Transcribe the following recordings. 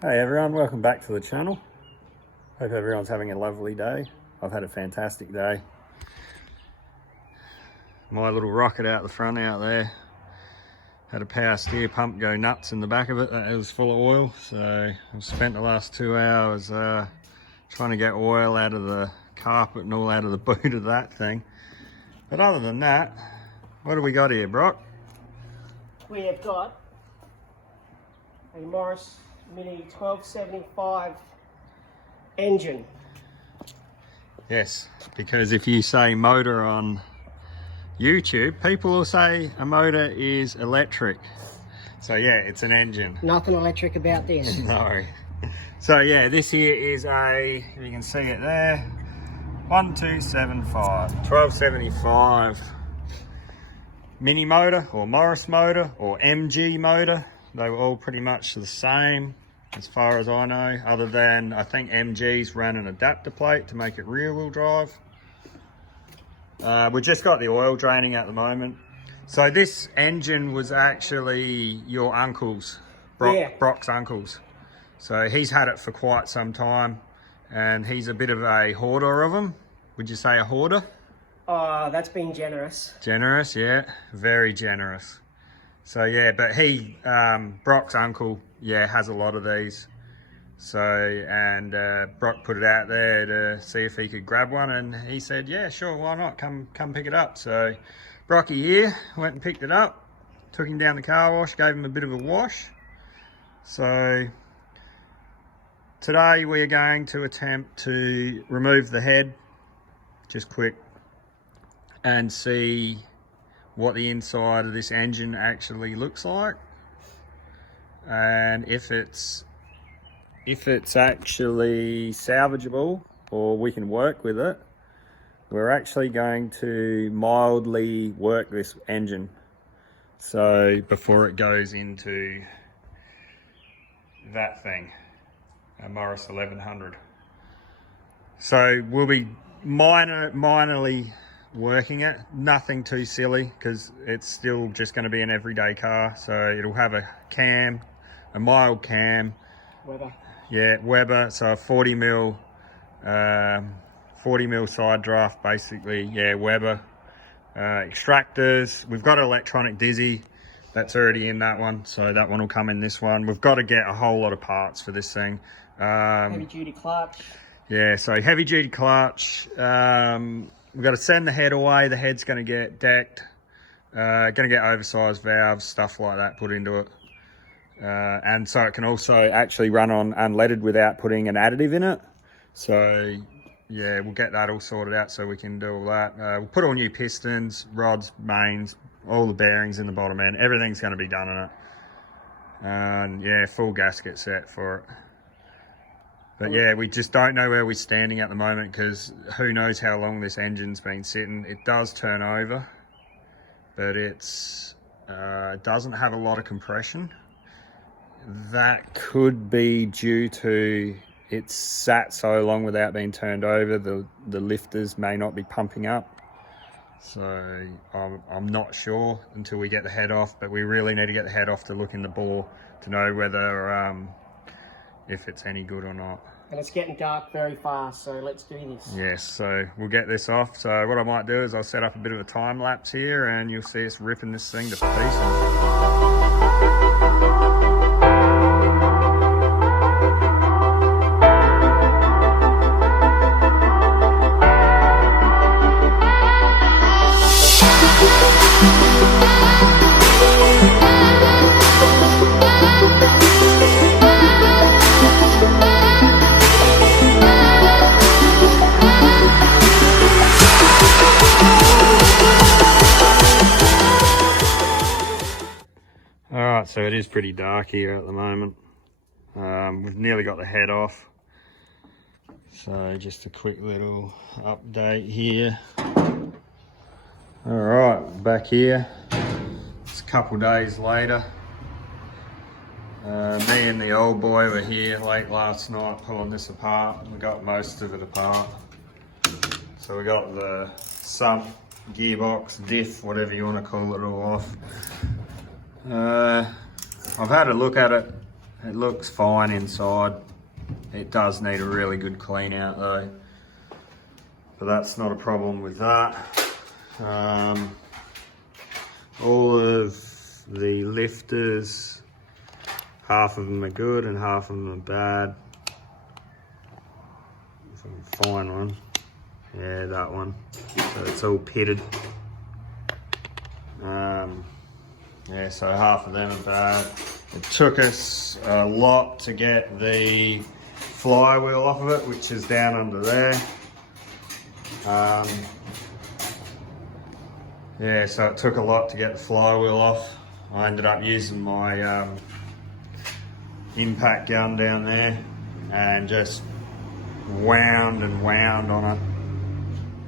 Hey everyone, welcome back to the channel. Hope everyone's having a lovely day. I've had a fantastic day. My little rocket out the front out there had a power steer pump go nuts in the back of it. It was full of oil, so I've spent the last 2 hours trying to get oil out of the carpet and all out of the boot of that thing. But other than that, what do we got here, Brok? We have got a Morris Mini 1275 engine. Yes, because if you say motor on YouTube, people will say a motor is electric. So yeah, it's an engine. Nothing electric about this. No. So yeah, this here is a, if you can see it there, 1275 mini motor or Morris motor or MG motor. They were all pretty much the same as far as I know, other than I think MG's ran an adapter plate to make it rear wheel drive. We just got the oil draining at the moment. So this engine was actually your uncle's, Brok's uncle's. So he's had it for quite some time and he's a bit of a hoarder of them. Would you say a hoarder? That's being generous. Generous, yeah, very generous. So yeah, but he, Brok's uncle, yeah, has a lot of these. So, and Brok put it out there to see if he could grab one, and he said, yeah, sure, why not, come pick it up. So Brocky here went and picked it up, took him down the car wash, gave him a bit of a wash. So today we are going to attempt to remove the head, just quick, and see what the inside of this engine actually looks like, and if it's actually salvageable or we can work with it. We're actually going to mildly work this engine, so before it goes into that thing, a Morris 1100. So we'll be minorly working it, nothing too silly, because it's still just going to be an everyday car. So it'll have a cam, a mild cam, Weber. Yeah, Weber, so a 40 mil side draft basically. Yeah, Weber. Extractors, we've got an electronic dizzy, that's already in that one, so that one will come in this one. We've got to get a whole lot of parts for this thing. Heavy duty clutch. Yeah, so heavy duty clutch. We've got to send the head away. The head's going to get decked, going to get oversized valves, stuff like that put into it. And so it can also actually run on unleaded without putting an additive in it. So yeah, we'll get that all sorted out so we can do all that. We'll put all new pistons, rods, mains, all the bearings in the bottom end. Everything's going to be done in it. And yeah, full gasket set for it. But yeah, we just don't know where we're standing at the moment, because who knows how long this engine's been sitting. It does turn over, but it doesn't have a lot of compression. That could be due to it's sat so long without being turned over. The lifters may not be pumping up. So I'm not sure until we get the head off, but we really need to get the head off to look in the bore to know whether if it's any good or not. And it's getting dark very fast, so let's do this. Yes, so we'll get this off. So what I might do is I'll set up a bit of a time lapse here and you'll see us ripping this thing to pieces. Alright, so it is pretty dark here at the moment. We've nearly got the head off. So just a quick little update here. Alright, back here. It's a couple days later. Me and the old boy were here late last night pulling this apart. We got most of it apart. So we got the sump, gearbox, diff, whatever you want to call it, all off. I've had a look at it It looks fine inside. It does need a really good clean out though, but that's not a problem with that. All of the lifters, half of them are good and half of them are bad. If I can find one. Yeah, that one. So it's all pitted. Yeah, so half of them are bad. It took us a lot to get the flywheel off of it, which is down under there. Yeah, so it took a lot to get the flywheel off. I ended up using my impact gun down there and just wound and wound on it.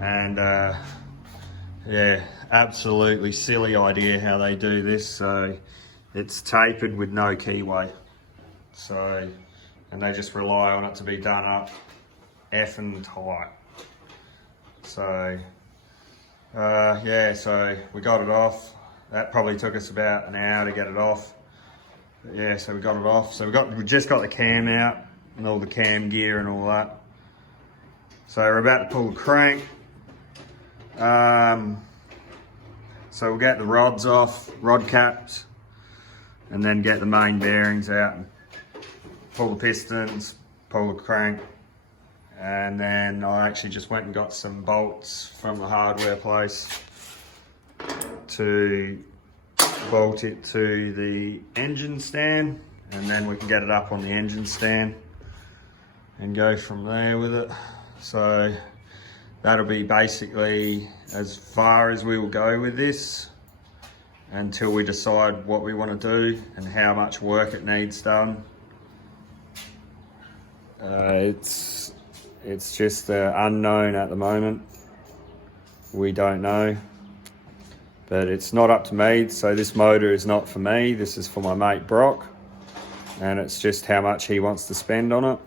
And yeah, absolutely silly idea how they do this. So it's tapered with no keyway. So, and they just rely on it to be done up effing tight. So, yeah, so we got it off. That probably took us about an hour to get it off. But yeah, so we got it off. So we just got the cam out and all the cam gear and all that. So we're about to pull the crank. So we'll get the rods off, rod caps, and then get the main bearings out and pull the pistons, pull the crank. And then I actually just went and got some bolts from the hardware place to bolt it to the engine stand, and then we can get it up on the engine stand and go from there with it. So that'll be basically as far as we will go with this until we decide what we want to do and how much work it needs done. It's just unknown at the moment. We don't know, but it's not up to me. So this motor is not for me. This is for my mate Brok, and it's just how much he wants to spend on it.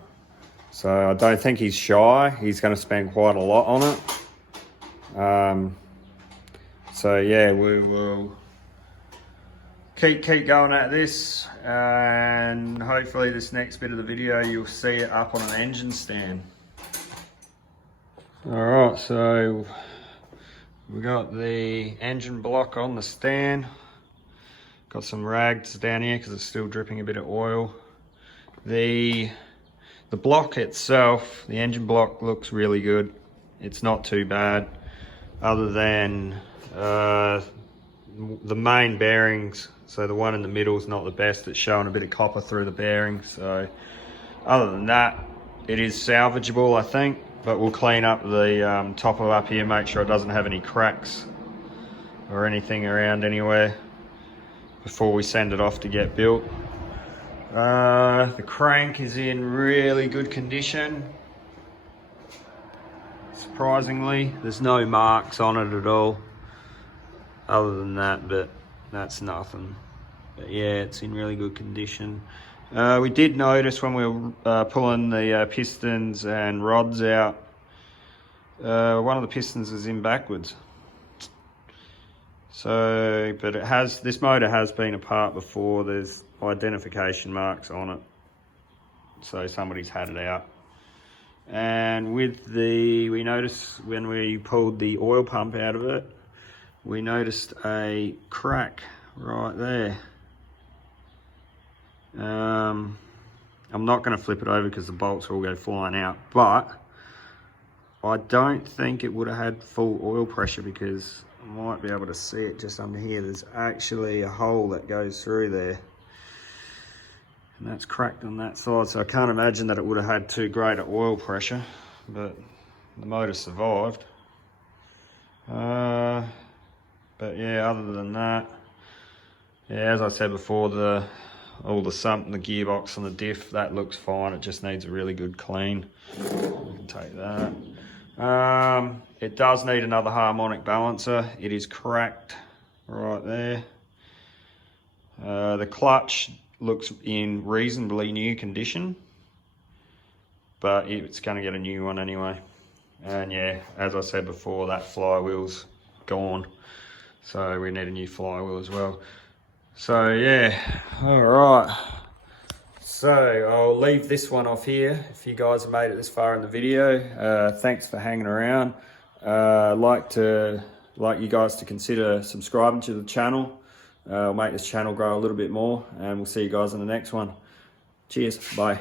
So I don't think he's shy. He's going to spend quite a lot on it. So yeah, we will keep going at this, and hopefully this next bit of the video you'll see it up on an engine stand. All right, so we got the engine block on the stand. Got some rags down here because it's still dripping a bit of oil. The block itself, the engine block, looks really good. It's not too bad, other than the main bearings. So the one in the middle is not the best. It's showing a bit of copper through the bearings. So other than that, it is salvageable, I think. But we'll clean up the top of up here, make sure it doesn't have any cracks or anything around anywhere before we send it off to get built. The crank is in really good condition. Surprisingly, there's no marks on it at all other than that, but that's nothing. But yeah, it's in really good condition. We did notice when we were pulling the pistons and rods out, one of the pistons is in backwards. So, but this motor has been apart before. There's identification marks on it, so somebody's had it out. And with we noticed when we pulled the oil pump out of it, we noticed a crack right there. I'm not going to flip it over because the bolts will all go flying out, but I don't think it would have had full oil pressure, because I might be able to see it just under here. There's actually a hole that goes through there, and that's cracked on that side, so I can't imagine that it would have had too great an oil pressure, but the motor survived. But yeah, other than that, yeah, as I said before, all the sump and the gearbox and the diff, that looks fine. It just needs a really good clean. We can take that. It does need another harmonic balancer. It is cracked right there. The clutch looks in reasonably new condition, but it's going to get a new one anyway. And yeah, as I said before, that flywheel's gone, so we need a new flywheel as well. So yeah, all right. So I'll leave this one off here. If you guys have made it this far in the video, thanks for hanging around. Like you guys to consider subscribing to the channel. Make this channel grow a little bit more, and we'll see you guys in the next one. Cheers, bye.